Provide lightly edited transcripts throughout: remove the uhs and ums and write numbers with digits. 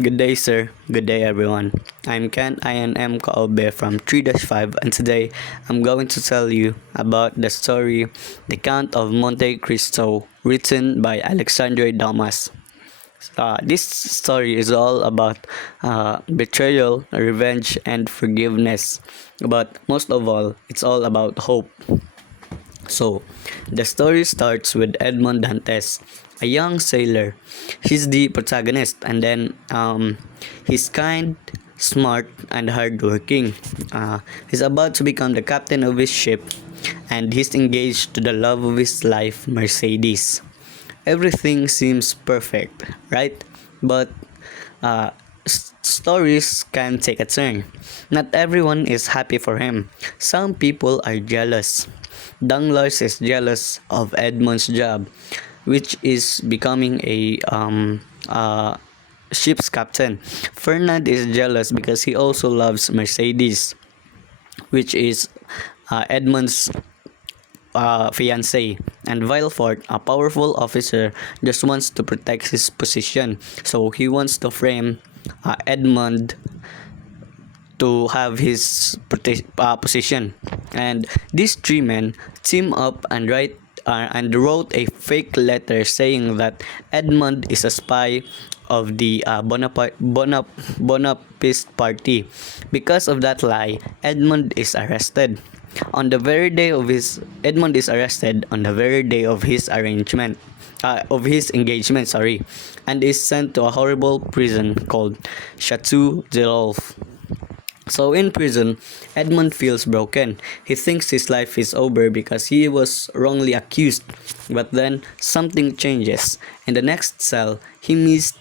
Good day, sir. Good day, everyone. I'm Ken. I am Caube from 3-5, and today I'm going to tell you about the story The Count of Monte Cristo, written by Alexandre Dumas. This story is all about betrayal, revenge, and forgiveness. But most of all, it's all about hope. So, the story starts with Edmond Dantes, a young sailor. He's the protagonist, and then he's kind, smart, and hardworking. He's about to become the captain of his ship, and he's engaged to the love of his life, Mercedes. Everything seems perfect, right? But stories can take a turn. Not everyone is happy for him. Some people are jealous. Danglars is jealous of Edmond's job, which is becoming a ship's captain. Fernand is jealous because he also loves Mercedes, which is Edmond's fiancée. And Villefort, a powerful officer, just wants to protect his position, so he wants to frame Edmond to have his position. And these three men team up and wrote a fake letter saying that Edmond is a spy of the Bonapartist party. Because of that lie, Edmond is arrested. Edmond is arrested on the very day of his engagement, and is sent to a horrible prison called Chateau de Rolf. So in prison, Edmond feels broken. He thinks his life is over because he was wrongly accused. But then something changes. In the next cell, he meets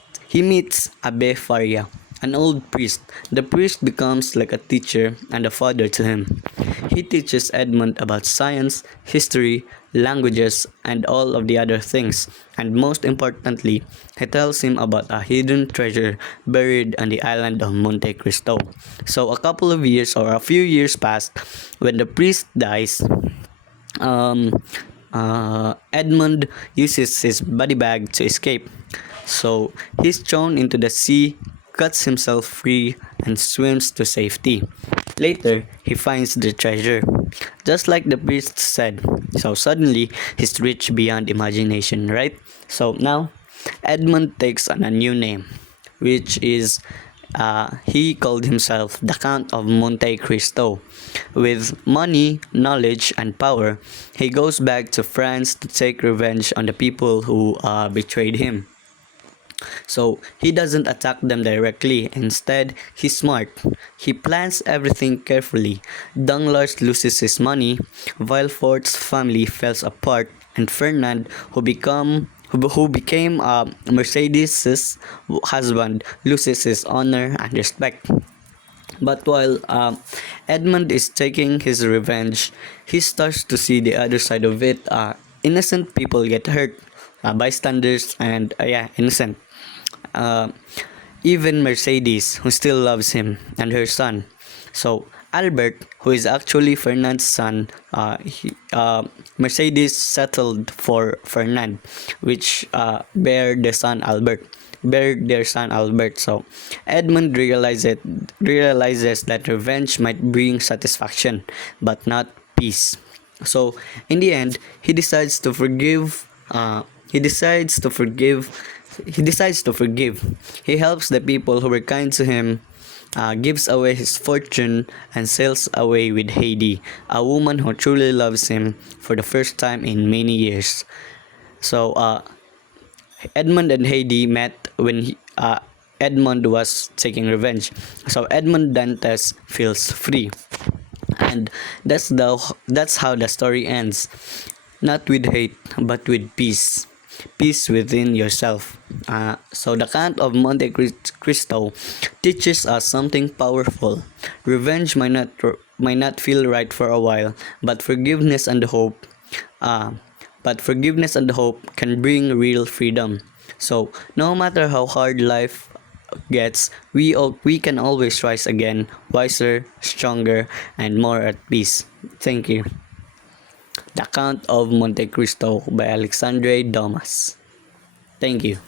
Abbe Faria, an old priest. The priest becomes like a teacher and a father to him. He teaches Edmond about science, history, languages, and all of the other things. And most importantly, he tells him about a hidden treasure buried on the island of Monte Cristo. So a few years passed. When the priest dies, Edmond uses his body bag to escape. So he's thrown into the sea, cuts himself free, and swims to safety. Later, he finds the treasure, just like the priest said. So suddenly, he's rich beyond imagination, right? So now, Edmond takes on a new name, which is he called himself the Count of Monte Cristo. With money, knowledge, and power, he goes back to France to take revenge on the people who betrayed him. So he doesn't attack them directly. Instead, he's smart. He plans everything carefully. Danglars loses his money, Villefort's family falls apart, and Fernand, who became Mercedes' husband, loses his honor and respect. But while Edmond is taking his revenge, he starts to see the other side of it. Innocent people get hurt, bystanders, and innocent. Even Mercedes, who still loves him, and her son. So Albert, who is actually Fernand's son, Mercedes settled for Fernand, which bear their son Albert. So Edmund realizes that revenge might bring satisfaction, but not peace. So in the end, he decides to forgive. He helps the people who were kind to him, gives away his fortune, and sails away with Heidi, a woman who truly loves him for the first time in many years. So Edmond and Heidi met when Edmond was taking revenge. So Edmond Dantes feels free, and that's how the story ends. Not with hate, but with peace. Peace within yourself. So the Count of Monte Cristo teaches us something powerful. Revenge might not feel right for a while, but forgiveness and hope can bring real freedom. So no matter how hard life gets, we can always rise again, wiser, stronger, and more at peace. Thank you. The Count of Monte Cristo by Alexandre Dumas. Thank you.